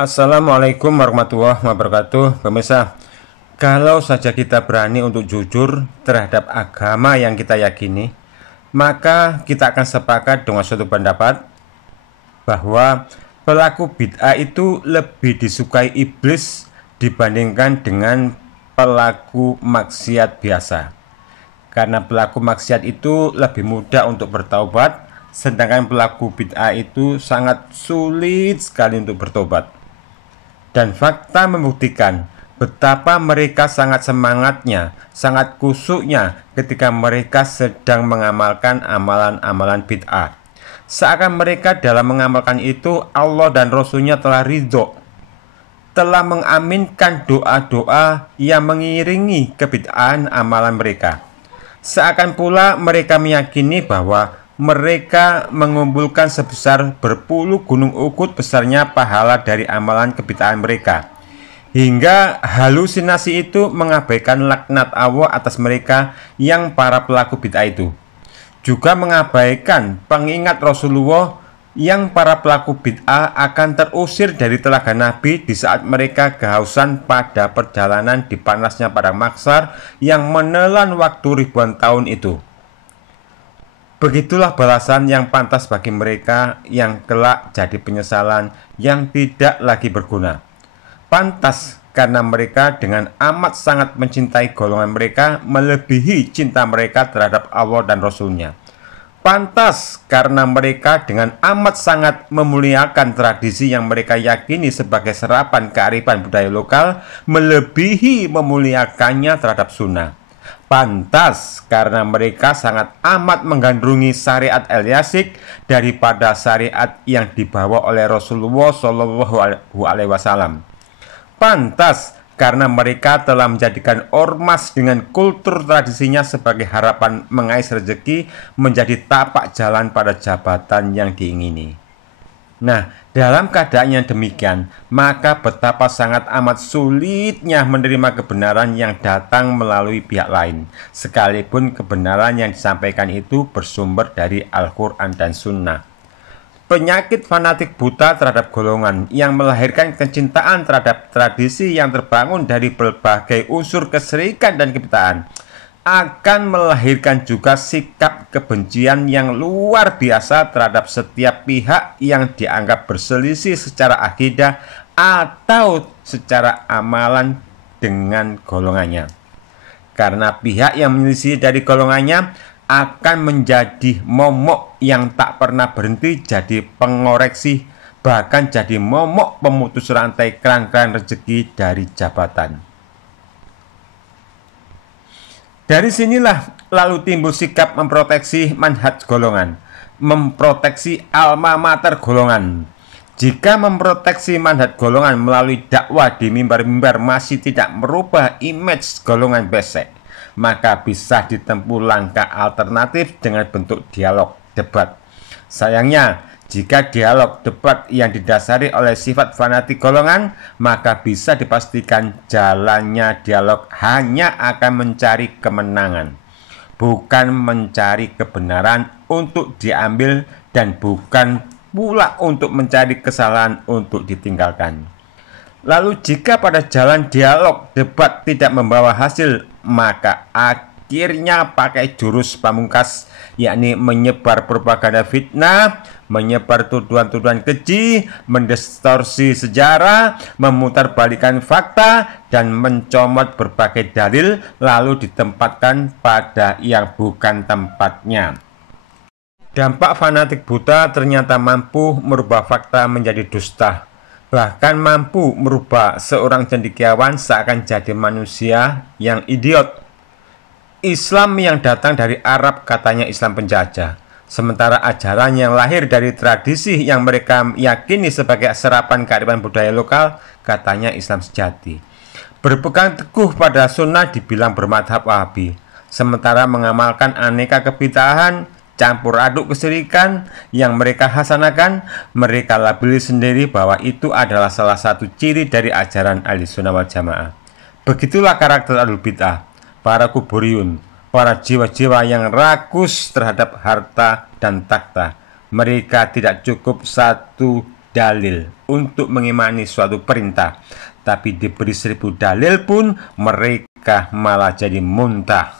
Assalamualaikum warahmatullahi wabarakatuh. Pemirsa, kalau saja kita berani untuk jujur terhadap agama yang kita yakini, maka kita akan sepakat dengan suatu pendapat bahwa pelaku bid'ah itu lebih disukai iblis dibandingkan dengan pelaku maksiat biasa. Karena pelaku maksiat itu lebih mudah untuk bertaubat, sedangkan pelaku bid'ah itu sangat sulit sekali untuk bertobat. Dan fakta membuktikan betapa mereka sangat semangatnya, sangat kusuknya ketika mereka sedang mengamalkan amalan-amalan bid'ah. Seakan mereka dalam mengamalkan itu Allah dan Rasulnya telah ridho, telah mengaminkan doa-doa yang mengiringi kebid'ahan amalan mereka. Seakan pula mereka meyakini bahwa mereka mengumpulkan sebesar berpuluh gunung Uhud besarnya pahala dari amalan kebid'ahan mereka. Hingga halusinasi itu mengabaikan laknat Allah atas mereka yang para pelaku bid'ah itu. Juga mengabaikan pengingat Rasulullah yang para pelaku bid'ah akan terusir dari telaga Nabi di saat mereka kehausan pada perjalanan di panasnya padang mahsyar yang menelan waktu ribuan tahun itu. Begitulah balasan yang pantas bagi mereka yang kelak jadi penyesalan yang tidak lagi berguna. Pantas karena mereka dengan amat sangat mencintai golongan mereka melebihi cinta mereka terhadap Allah dan Rasulnya. Pantas karena mereka dengan amat sangat memuliakan tradisi yang mereka yakini sebagai serapan kearifan budaya lokal melebihi memuliakannya terhadap sunnah. Pantas karena mereka sangat amat menggandrungi syariat Al-Yasik daripada syariat yang dibawa oleh Rasulullah SAW. Pantas karena mereka telah menjadikan ormas dengan kultur tradisinya sebagai harapan mengais rezeki menjadi tapak jalan pada jabatan yang diingini. Nah, dalam keadaan yang demikian, maka betapa sangat amat sulitnya menerima kebenaran yang datang melalui pihak lain, sekalipun kebenaran yang disampaikan itu bersumber dari Al-Quran dan Sunnah. Penyakit fanatik buta terhadap golongan yang melahirkan kecintaan terhadap tradisi yang terbangun dari berbagai unsur kesyirikan dan kebid'ahan akan melahirkan juga sikap kebencian yang luar biasa terhadap setiap pihak yang dianggap berselisih secara akidah atau secara amalan dengan golongannya. Karena pihak yang menyelisih dari golongannya akan menjadi momok yang tak pernah berhenti jadi pengoreksi, bahkan jadi momok pemutus rantai keran-keran rezeki dari jabatan. Dari sinilah lalu timbul sikap memproteksi manhaj golongan, memproteksi alma mater golongan. Jika memproteksi manhaj golongan melalui dakwah di mimbar-mimbar masih tidak merubah image golongan besek, maka bisa ditempuh langkah alternatif dengan bentuk dialog debat. Sayangnya, jika dialog debat yang didasari oleh sifat fanatik golongan, maka bisa dipastikan jalannya dialog hanya akan mencari kemenangan, bukan mencari kebenaran untuk diambil dan bukan pula untuk mencari kesalahan untuk ditinggalkan. Lalu jika pada jalan dialog debat tidak membawa hasil, maka akhirnya pakai jurus pamungkas, yakni menyebar propaganda fitnah, menyebar tuduhan-tuduhan keji, mendistorsi sejarah, memutarbalikkan fakta, dan mencomot berbagai dalil lalu ditempatkan pada yang bukan tempatnya. Dampak fanatik buta ternyata mampu merubah fakta menjadi dusta, bahkan mampu merubah seorang cendekiawan seakan jadi manusia yang idiot. Islam yang datang dari Arab katanya Islam penjajah, sementara ajaran yang lahir dari tradisi yang mereka yakini sebagai serapan kearifan budaya lokal katanya Islam sejati. Berpegang teguh pada sunnah dibilang bermadhab Wahabi, sementara mengamalkan aneka kebid'ahan, campur aduk kesyirikan yang mereka hasanakan, mereka labeli sendiri bahwa itu adalah salah satu ciri dari ajaran Ahlussunnah wal Jamaah. Begitulah karakter ahlul bid'ah, para kuburiyun, para jiwa-jiwa yang rakus terhadap harta dan takhta. Mereka tidak cukup satu dalil untuk mengimani suatu perintah, tapi diberi 1000 dalil pun mereka malah jadi muntah.